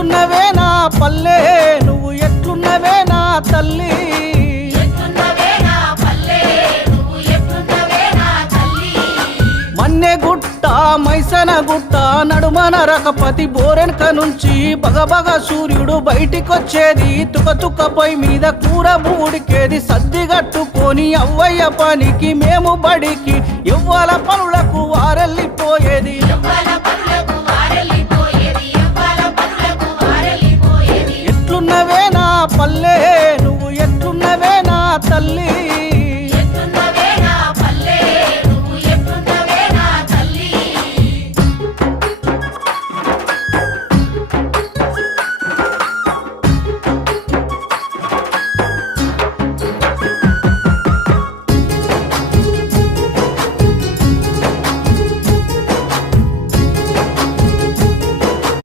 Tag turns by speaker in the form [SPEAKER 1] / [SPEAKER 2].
[SPEAKER 1] ఎట్లున్నవే నా పల్లె? నువ్వు ఎట్లున్నవే నా తల్లి? గుట్ట మైసన గుట్ట నడుమన రకపతి బోరెనక నుంచి బగబగ సూర్యుడు బయటికొచ్చేది. తుక తుక పై మీద కూర బూడికేది సద్ది కట్టుకొని అవ్వయ్య పనికి మేము బడికి ఎవ్వల పనులకు
[SPEAKER 2] తల్లి